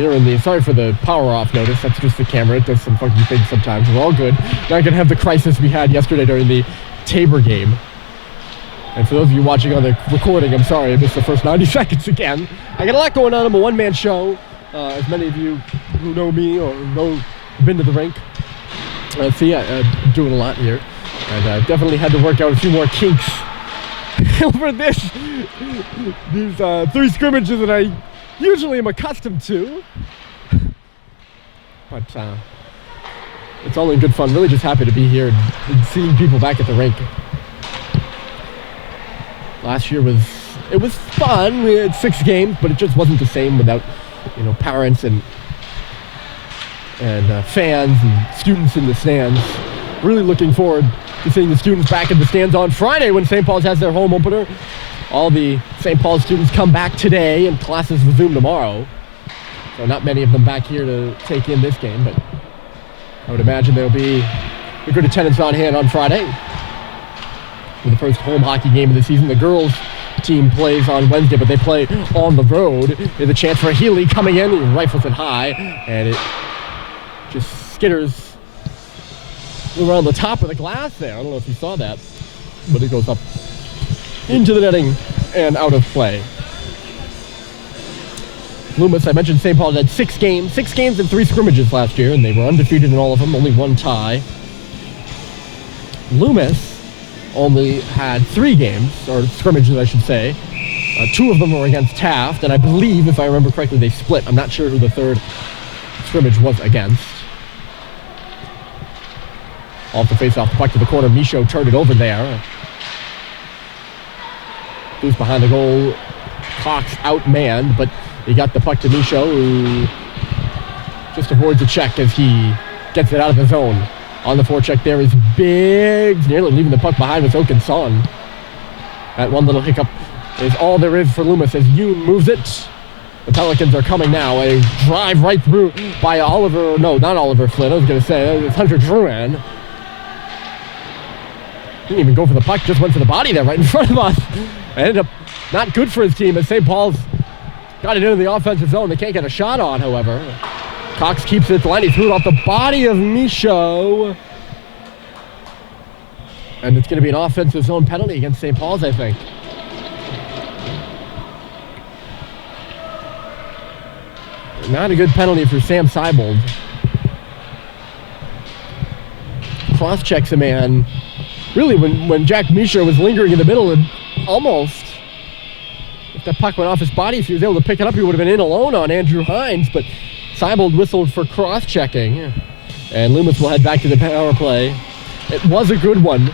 here in the, sorry for the power off notice, that's just the camera, it does some funky things sometimes, we're all good. Not gonna have the crisis we had yesterday during the Tabor game. And for those of you watching on the recording, I'm sorry I missed the first 90 seconds again. I got a lot going on, I'm a one-man show. As many of you who know me or been to the rink, see, I'm doing a lot here. And I've definitely had to work out a few more kinks over these 3 scrimmages that I usually am accustomed to. But it's all in good fun. Really just happy to be here and seeing people back at the rink. Last year was fun. We had 6 games, but it just wasn't the same without, parents and fans and students in the stands. Really looking forward to seeing the students back in the stands on Friday when St. Paul's has their home opener. All the St. Paul students come back today and classes resume tomorrow. So not many of them back here to take in this game, but I would imagine there'll be a good attendance on hand on Friday for the first home hockey game of the season. The girls team plays on Wednesday, but they play on the road. There's a chance for Healy coming in. He rifles it high, and it just skitters around the top of the glass there. I don't know if you saw that, but it goes up into the netting and out of play. Loomis, I mentioned St. Paul had 6 games and 3 scrimmages last year, and they were undefeated in all of them, only 1 tie. Loomis only had 3 games, or scrimmages I should say. 2 of them were against Taft, and I believe, if I remember correctly, they split. I'm not sure who the 3rd scrimmage was against. Off the face-off, the puck to the corner. Michaud turned it over there. Who's behind the goal? Cox outmanned, but he got the puck to Michaud, who just avoids a check as he gets it out of the zone. On the forecheck there is Biggs, nearly leaving the puck behind with Okinson. That one little hiccup is all there is for Loomis as Yoon moves it. The Pelicans are coming now. A drive right through by not Oliver Flynn. I was going to say, it's Hunter Drouin. Didn't even go for the puck, just went for the body there right in front of us. It ended up not good for his team as St. Paul's got it into the offensive zone. They can't get a shot on, however. Cox keeps it at the line. He threw it off the body of Michaud. And it's going to be an offensive zone penalty against St. Paul's, I think. Not a good penalty for Sam Seibold. Cross-checks a man. Really, when Jack Michaud was lingering in the middle and almost, if the puck went off his body, if he was able to pick it up, he would have been in alone on Andrew Hines, but Seibold whistled for cross-checking, and Loomis will head back to the power play. It was a good one.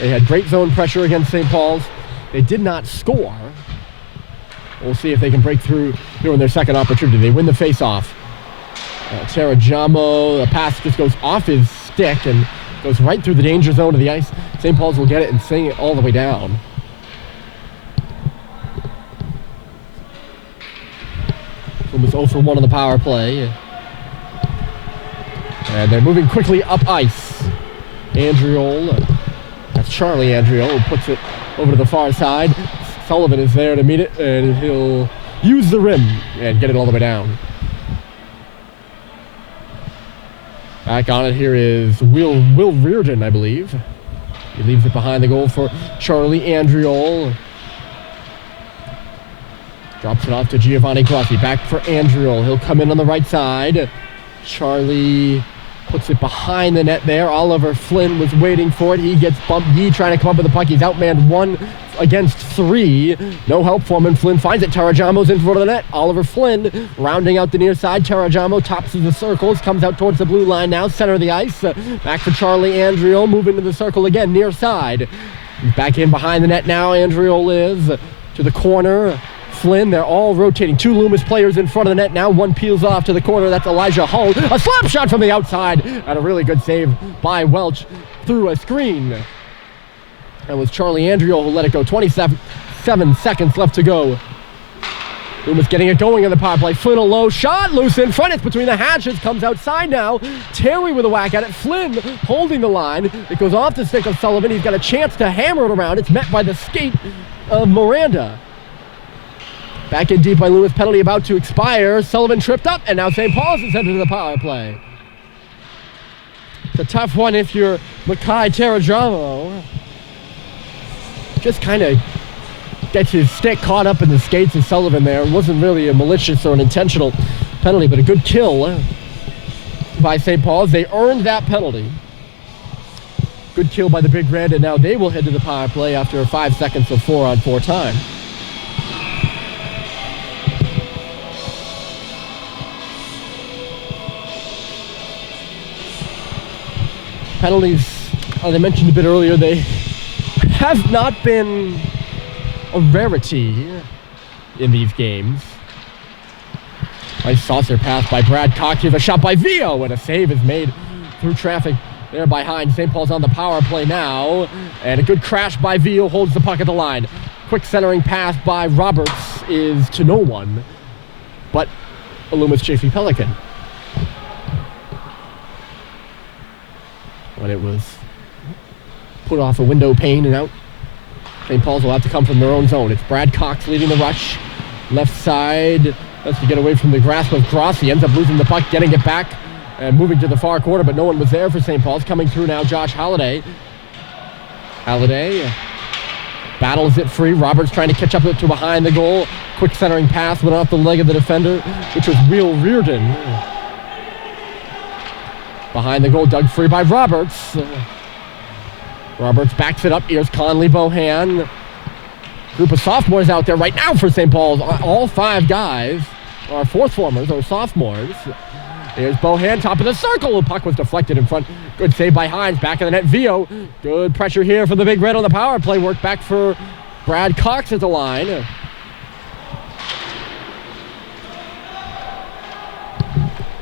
They had great zone pressure against St. Paul's. They did not score. We'll see if they can break through here in their second opportunity. They win the face-off. Terrajamo, the pass just goes off his stick and goes right through the danger zone of the ice. St. Paul's will get it and sing it all the way down. Loomis 0 for 1 on the power play. And they're moving quickly up ice. Andriol, that's Charlie Andriol, who puts it over to the far side. Sullivan is there to meet it, and he'll use the rim and get it all the way down. Back on it here is Will Reardon, I believe. He leaves it behind the goal for Charlie Andriol. Drops it off to Giovanni Grossi. Back for Andriol. He'll come in on the right side. Charlie puts it behind the net there. Oliver Flynn was waiting for it. He gets bumped. Yee trying to come up with the puck. He's outmanned 1 against 3. No help for him, and Flynn finds it. Tarajamo's in front of the net. Oliver Flynn rounding out the near side. Tarajamo tops of the circles, comes out towards the blue line now, center of the ice. Back for Charlie Andriol, moving to the circle again, near side. He's back in behind the net now. Andriol is to the corner. Flynn, they're all rotating. 2 Loomis players in front of the net now. One peels off to the corner. That's Elijah Hull. A slap shot from the outside, and a really good save by Welch through a screen. That was Charlie Andriol who let it go. 27 seconds left to go. Loomis getting it going in the power play. Flynn a low shot, loose in front. It's between the hatches, comes outside now. Terry with a whack at it. Flynn holding the line. It goes off the stick of Sullivan. He's got a chance to hammer it around. It's met by the skate of Miranda. Back in deep by Loomis, penalty about to expire. Sullivan tripped up, and now St. Paul's is headed to the power play. It's a tough one if you're Makai Terradramo. Just kind of gets his stick caught up in the skates of Sullivan there. It wasn't really a malicious or an intentional penalty, but a good kill by St. Paul's. They earned that penalty. Good kill by the Big Red, and now they will head to the power play after 5 seconds of 4-on-4 time. Penalties, as I mentioned a bit earlier, they have not been a rarity in these games. Nice saucer pass by Brad Cox. Here's a shot by Vio, and a save is made through traffic there by Hines. St. Paul's on the power play now, and a good crash by Vio holds the puck at the line. Quick centering pass by Roberts is to no one, but a Loomis Chaffee Pelican. When it was put off a window pane and out, St. Paul's will have to come from their own zone. It's Brad Cox leading the rush. Left side, has to get away from the grasp of Cross. He ends up losing the puck, getting it back, and moving to the far corner, but no one was there for St. Paul's. Coming through now, Josh Halliday. Halliday battles it free. Roberts trying to catch up to behind the goal. Quick centering pass went off the leg of the defender, which was Will Reardon. Behind the goal, dug free by Roberts. Roberts backs it up. Here's Conley Bohan. Group of sophomores out there right now for St. Paul's. All 5 guys are fourth formers or sophomores. Here's Bohan, top of the circle. The puck was deflected in front. Good save by Hines. Back of the net, Vio. Good pressure here for the Big Red on the power play. Work back for Brad Cox at the line.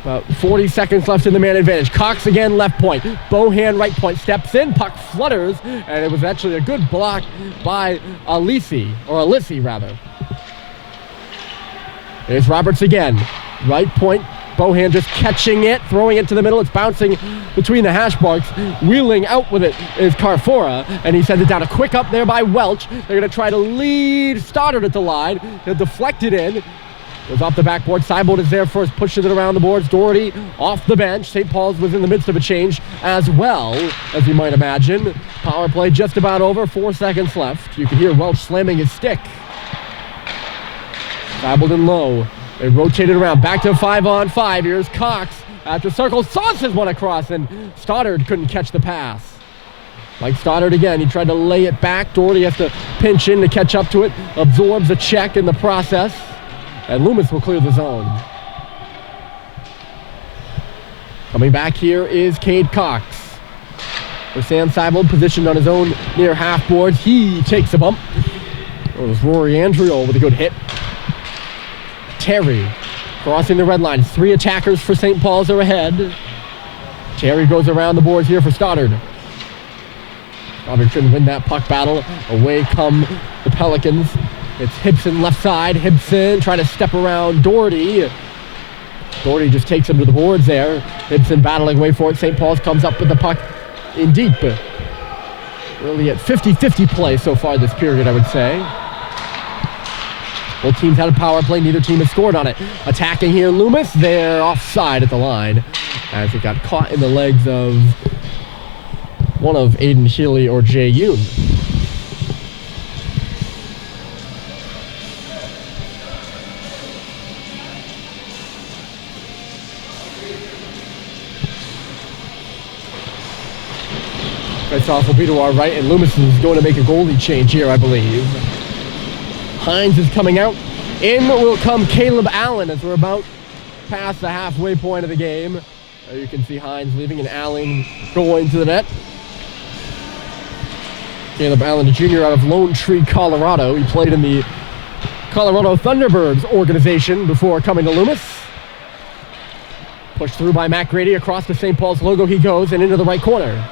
About 40 seconds left in the man advantage. Cox again, left point. Bohan, right point. Steps in, puck flutters, and it was actually a good block by Alissi rather. There's Roberts again. Right point. Bohan just catching it, throwing it to the middle. It's bouncing between the hash marks. Wheeling out with it is Carfora, and he sends it down. A quick up there by Welch. They're going to try to lead Stoddard at the line. He'll deflect it in. Goes off the backboard. Seibold is there first, pushes it around the boards. Doherty off the bench. St. Paul's was in the midst of a change as well, as you might imagine. Power play just about over. 4 seconds left. You can hear Welch slamming his stick. Seibold in low. They rotated around. Back to 5-on-5. Here's Cox. After circle, sauces one across, and Stoddard couldn't catch the pass. Like Stoddard again, he tried to lay it back. Doherty has to pinch in to catch up to it. Absorbs a check in the process. And Loomis will clear the zone. Coming back here is Cade Cox. For Sam Seibold, positioned on his own near half board. He takes a bump. It was Rory Andriol with a good hit. Terry crossing the red line. 3 attackers for St. Paul's are ahead. Terry goes around the boards here for Stoddard. Stoddard shouldn't win that puck battle. Away come the Pelicans. It's Hibson left side. Hibson trying to step around Doherty. Doherty just takes him to the boards there. Hibson battling away for it. St. Paul's comes up with the puck in deep. Really at 50-50 play so far this period, I would say. Both teams had a power play. Neither team has scored on it. Attacking here, Loomis. They're offside at the line as it got caught in the legs of one of Aiden Healy or Jay Yoon. Face-off will be to our right, and Loomis is going to make a goalie change here, I believe. Hines is coming out. In will come Caleb Allen as we're about past the halfway point of the game. You can see Hines leaving and Allen going to the net. Caleb Allen, a junior out of Lone Tree, Colorado. He played in the Colorado Thunderbirds organization before coming to Loomis. Pushed through by Matt Grady. Across the St. Paul's logo he goes and into the right corner.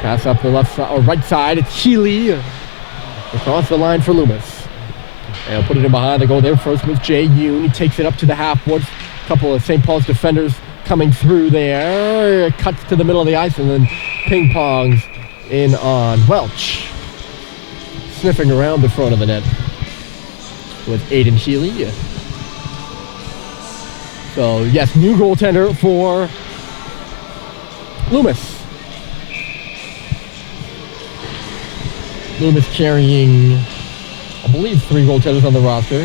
Pass up the left side, or right side. It's Healy across the line for Loomis. And he'll put it in behind the goal. There first was Jay Yoon. He takes it up to the half boards. A couple of St. Paul's defenders coming through there. Cuts to the middle of the ice and then ping pongs in on Welch. Sniffing around the front of the net with Aiden Healy. So, yes, new goaltender for Loomis. Loomis carrying, I believe, 3 goaltenders on the roster.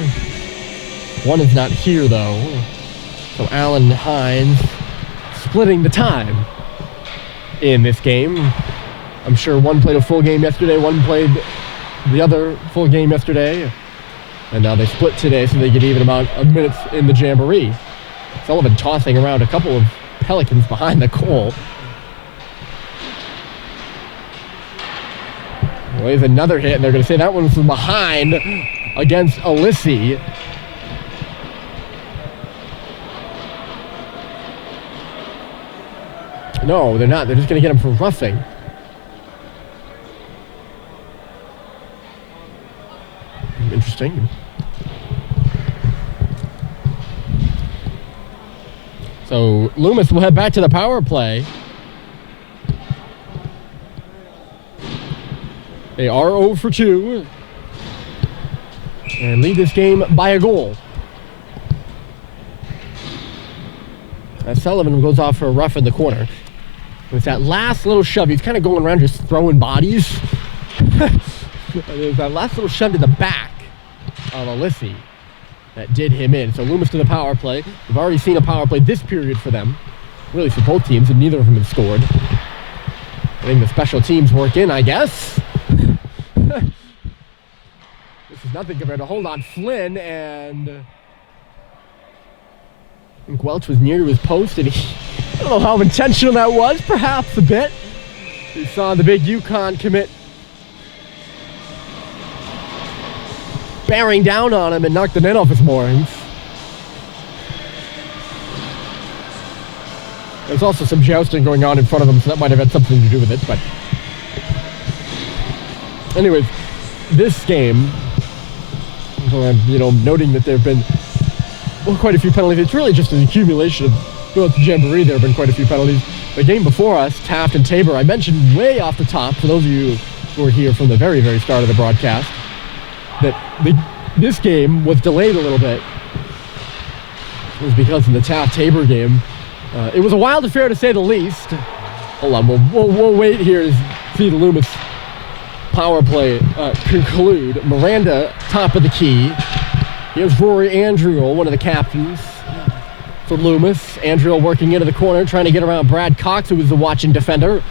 One is not here, though. So Alan Hines splitting the time in this game. I'm sure one played a full game yesterday, one played the other full game yesterday. And now they split today so they get even amount of minutes in the Jamboree. Sullivan tossing around a couple of Pelicans behind the goal. Well, there's another hit, and they're going to say that one was from behind against Alissi. No, they're not. They're just going to get him for roughing. Interesting. So Loomis will head back to the power play. They are 0 for 2 and lead this game by a goal. As Sullivan goes off for a rough in the corner. With that last little shove, he's kind of going around just throwing bodies. There's that last little shove to the back of Alissi that did him in. So Loomis to the power play. We've already seen a power play this period for them. Really for both teams, and neither of them have scored. I think the special teams work in, I guess. This is nothing compared to hold on Flynn, and I think Welch was near to his post, and I don't know how intentional that was, perhaps a bit. We saw the big UConn commit bearing down on him and knocked the net off his moorings. There's also some jousting going on in front of him, so that might have had something to do with it, but anyways, this game, noting that there have been quite a few penalties. It's really just an accumulation of, throughout the Jamboree, there have been quite a few penalties. The game before us, Taft and Tabor, I mentioned way off the top, for those of you who were here from the very, very start of the broadcast, that this game was delayed a little bit. It was because of the Taft-Tabor game. It was a wild affair, to say the least. Hold on, we'll wait here to see the Loomis power play conclude. Miranda, top of the key. Here's Rory Andriel, one of the captains for Loomis. Andriel working into the corner, trying to get around Brad Cox, who was the watching defender.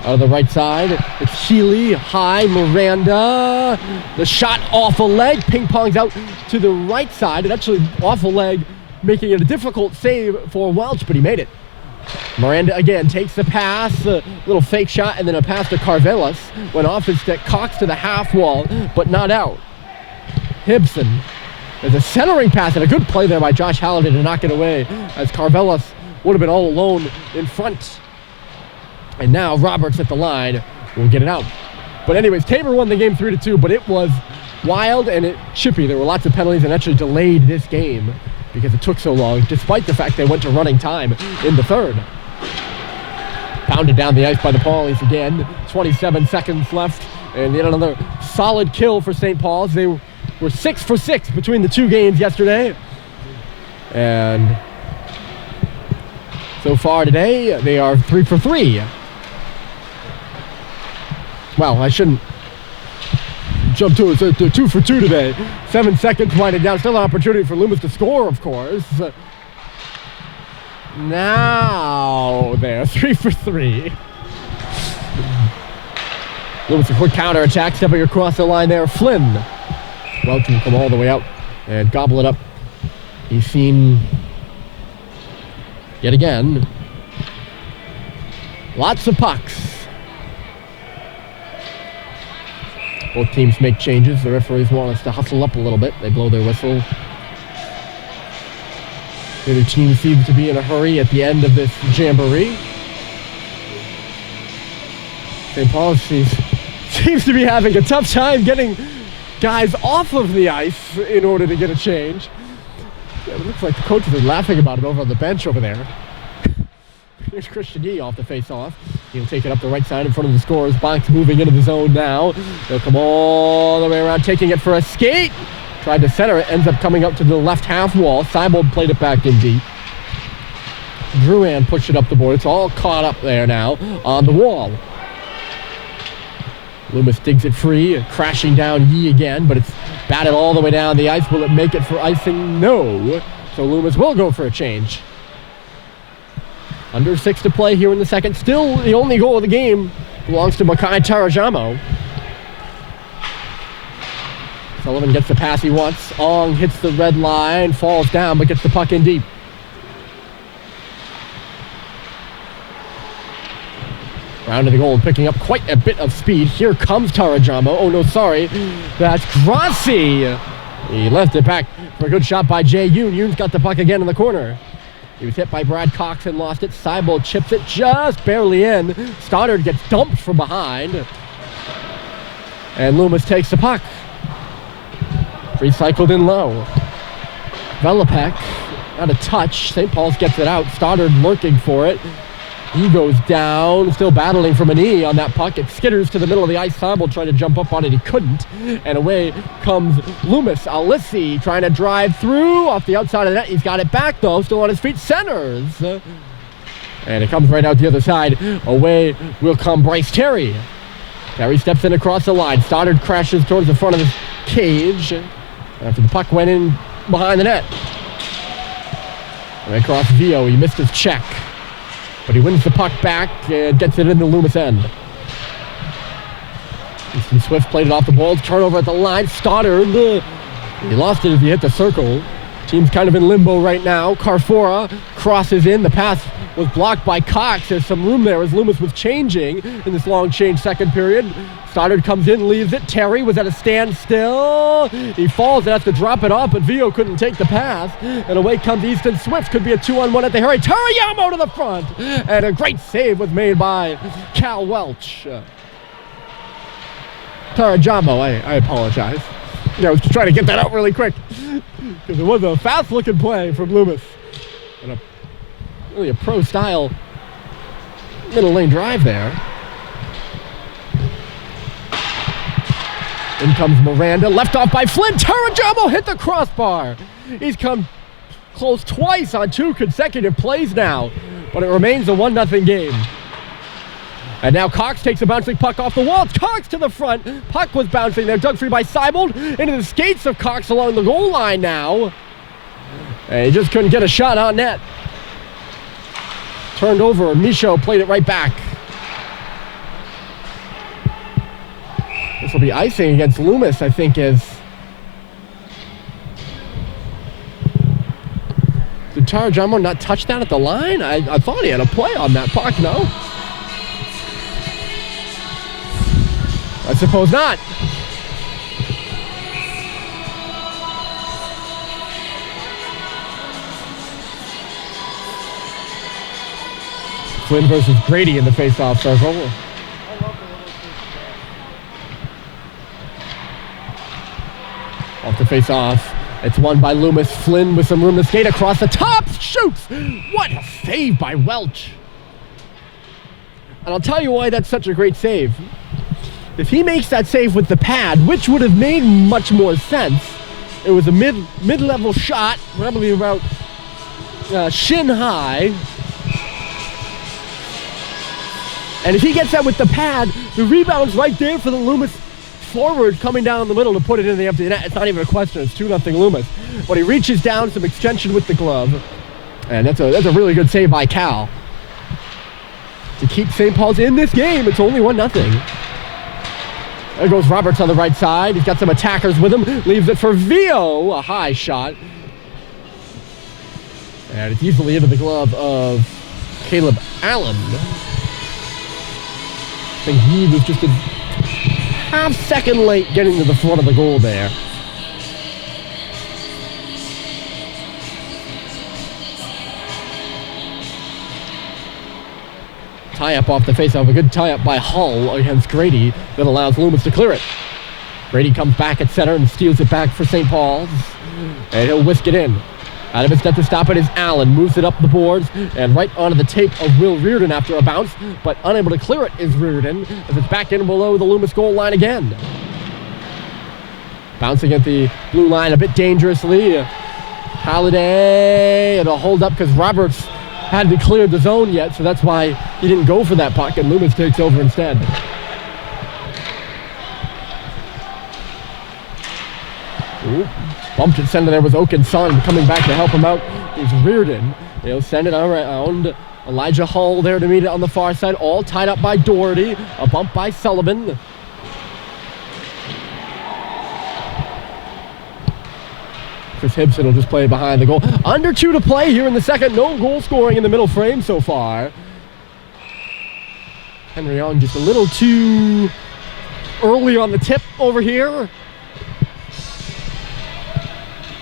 Out of the right side, it's Healy, high, Miranda. The shot off a leg, ping pongs out to the right side. And actually off a leg, making it a difficult save for Welch, but he made it. Miranda again takes the pass, a little fake shot, and then a pass to Carvelas. Went off his stick, Cox to the half wall, but not out. Hibson, there's a centering pass and a good play there by Josh Halliday to knock it away, as Carvelas would have been all alone in front. And now Roberts at the line will get it out. But anyways, Tabor won the game 3-2, but it was wild and chippy. There were lots of penalties and actually delayed this game because it took so long, despite the fact they went to running time in the third. Pounded down the ice by the Paulies again. 27 seconds left, and yet another solid kill for St. Paul's. They were 6 for 6 between the two games yesterday. And so far today, they are 3 for 3. Well, I shouldn't jump to it. So they're 2 for 2 today. 7 seconds winding down. Still an opportunity for Loomis to score, of course. Now they're 3 for 3. Loomis a quick counter attack, stepping across the line there. Flynn. Welch will come all the way out and gobble it up. He's seen yet again lots of pucks. Both teams make changes. The referees want us to hustle up a little bit. They blow their whistle. The other team seems to be in a hurry at the end of this jamboree. St. Paul seems to be having a tough time getting guys off of the ice in order to get a change. It looks like the coaches are laughing about it over on the bench over there. Here's Christian Yee off the face-off. He'll take it up the right side in front of the scorers box, moving into the zone now. They'll come all the way around, taking it for a skate. Tried to center it, ends up coming up to the left half wall. Seibold played it back in deep. Drouin pushed it up the board. It's all caught up there now on the wall. Loomis digs it free, crashing down Yee again, but it's batted all the way down the ice. Will it make it for icing? No. So Loomis will go for a change. Under 6 to play here in the second. Still the only goal of the game belongs to Makai Tarajamo. Sullivan gets the pass he wants. Ong hits the red line, falls down, but gets the puck in deep. Round to the goal and picking up quite a bit of speed. Here comes Tarajamo. Oh no, sorry. That's Grassi. He left it back for a good shot by Jay Yoon. Yoon's got the puck again in the corner. He was hit by Brad Cox and lost it. Seibold chips it just barely in. Stoddard gets dumped from behind. And Loomis takes the puck. Recycled in low. Velopek, not a touch. St. Paul's gets it out. Stoddard lurking for it. He goes down, still battling from a knee on that puck. It skitters to the middle of the ice. Seibold tried to jump up on it. He couldn't. And away comes Loomis. Alissi trying to drive through off the outside of the net. He's got it back, though. Still on his feet. Centers. And it comes right out the other side. Away will come Bryce Terry. Terry steps in across the line. Stoddard crashes towards the front of his cage after the puck went in behind the net. And across Vio, he missed his check. But he wins the puck back and gets it in the Loomis end. Easton Swift played it off the ball. Turnover at the line. Stoddard. He lost it as he hit the circle. Team's kind of in limbo right now. Carfora crosses in. The pass was blocked by Cox. There's some room there as Loomis was changing in this long change second period. Stoddard comes in, leaves it. Terry was at a standstill. He falls and has to drop it off, but Vio couldn't take the pass. And away comes Easton Swift. Could be a 2-on-1 at the Harry. Tarayamo to the front. And a great save was made by Cal Welch. Tarajamo, I apologize. I was trying to get that out really quick. Because it was a fast-looking play from Loomis. And really a pro-style middle lane drive there. In comes Miranda, left off by Flynn. Tarajamo hit the crossbar. He's come close twice on 2 consecutive plays now, but it remains a 1-0 game. And now Cox takes a bouncing puck off the wall. Cox to the front. Puck was bouncing there, dug free by Seibold. Into the skates of Cox along the goal line now. And he just couldn't get a shot on net. Turned over, Michaud played it right back. This will be icing against Loomis, I think, is... Did Tarajamo not touch that at the line? I thought he had a play on that puck, no? I suppose not. Flynn versus Grady in the face-off circle. Off the face-off. It's won by Loomis. Flynn with some room to skate across the top. Shoots! What a save by Welch. And I'll tell you why that's such a great save. If he makes that save with the pad, which would have made much more sense, it was a mid-level shot, probably about shin high. And if he gets that with the pad, the rebound's right there for the Loomis forward coming down the middle to put it in the empty net. It's not even a question. It's 2-0 Loomis. But he reaches down, some extension with the glove. And that's a really good save by Cal. To keep St. Paul's in this game, it's only 1-0. There goes Roberts on the right side. He's got some attackers with him. Leaves it for Vio. A high shot. And it's easily into the glove of Caleb Allen. I think he was just a half-second late getting to the front of the goal there. Tie-up off the face-off. A good tie-up by Hull against Grady that allows Loomis to clear it. Grady comes back at center and steals it back for St. Paul's. And he'll whisk it in. Out of his net to stop it is Allen. Moves it up the boards and right onto the tape of Will Reardon after a bounce, but unable to clear it is Reardon as it's back in below the Loomis goal line again. Bouncing at the blue line a bit dangerously. Halliday, it'll hold up because Roberts hadn't cleared the zone yet, so that's why he didn't go for that puck, and Loomis takes over instead. Ooh, bumped at center there was Oakenson coming back to help him out. Is Reardon. He'll send it around. Elijah Hull there to meet it on the far side, all tied up by Doherty. A bump by Sullivan. Chris Hibson will just play behind the goal. Under 2 to play here in the second. No goal scoring in the middle frame so far. Henry Young just a little too early on the tip over here.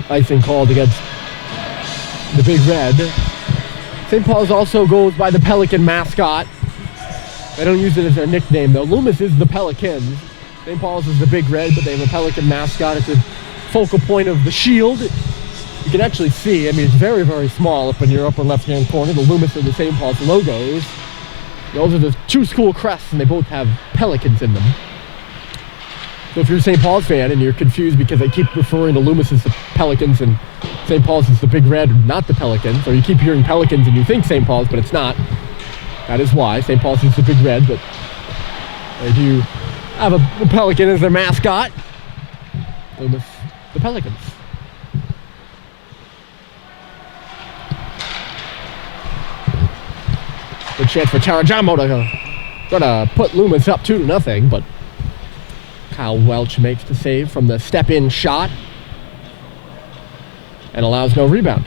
Icing called against the Big Red. St. Paul's also goes by the Pelican mascot. They don't use it as their nickname though. Loomis is the Pelicans. St. Paul's is the Big Red, but they have a Pelican mascot. It's a focal point of the shield. You can actually see, I mean, it's very, very small up in your upper left-hand corner, the Loomis and the St. Paul's logos. Those are the two school crests, and they both have pelicans in them. So if you're a St. Paul's fan and you're confused because they keep referring to Loomis as the Pelicans and St. Paul's as the Big Red, not the Pelicans, or you keep hearing Pelicans and you think St. Paul's, but it's not. That is why St. Paul's is the Big Red, but they do have a Pelican as their mascot. Loomis, the Pelicans. Good chance for Tarajamo to gonna put Loomis up 2-0, but Kyle Welch makes the save from the step-in shot and allows no rebound.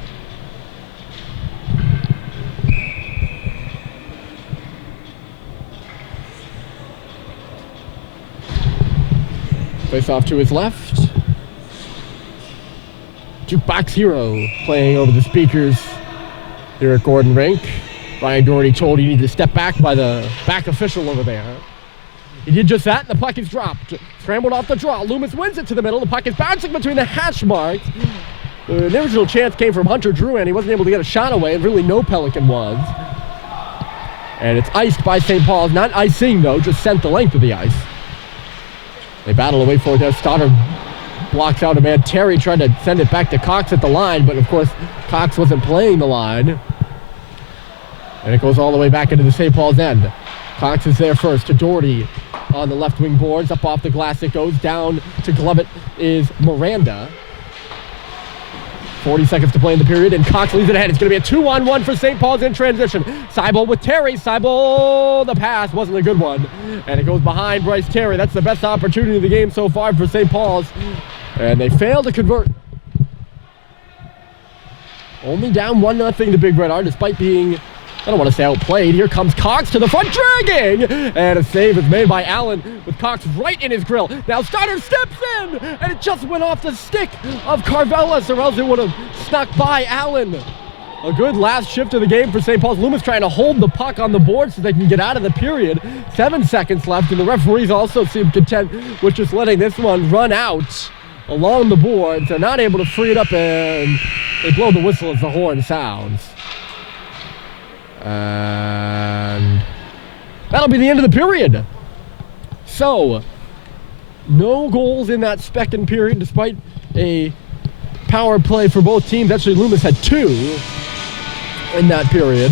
Face off to his left. Jukebox Hero playing over the speakers here at Gordon Rink. Ryan Doherty told he needed to step back by the back official over there. He did just that, and the puck is dropped. Scrambled off the draw. Loomis wins it to the middle. The puck is bouncing between the hash marks. The original chance came from Hunter Drouin. He wasn't able to get a shot away, and really no Pelican was. And it's iced by St. Paul's. Not icing, though, just sent the length of the ice. They battle away for it there. Stoddard blocks out a man. Terry tried to send it back to Cox at the line, but of course, Cox wasn't playing the line. And it goes all the way back into the St. Paul's end. Cox is there first to Doherty on the left wing boards. Up off the glass it goes. Down to Glovett is Miranda. 40 seconds to play in the period, and Cox leads it ahead. It's going to be a 2-on-1 for St. Paul's in transition. Seibel with Terry. Seibel, the pass wasn't a good one. And it goes behind Bryce Terry. That's the best opportunity of the game so far for St. Paul's. And they fail to convert. Only down 1-0 to Big Red are, despite being, I don't want to say outplayed. Here comes Cox to the front, dragging! And a save is made by Allen with Cox right in his grill. Now Stoddard steps in, and it just went off the stick of Carvelis, or else it would have snuck by Allen. A good last shift of the game for St. Paul's. Loomis trying to hold the puck on the board so they can get out of the period. 7 seconds left, and the referees also seem content with just letting this one run out along the boards. They're not able to free it up, and they blow the whistle as the horn sounds. And that'll be the end of the period. So, no goals in that second period, despite a power play for both teams. Actually, Loomis had 2 in that period.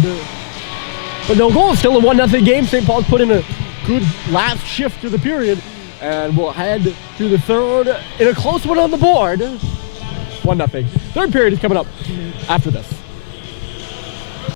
But no goals, still a 1-0 game. St. Paul's put in a good last shift to the period. And we'll head to the third in a close one on the board. 1-0. Third period is coming up after this.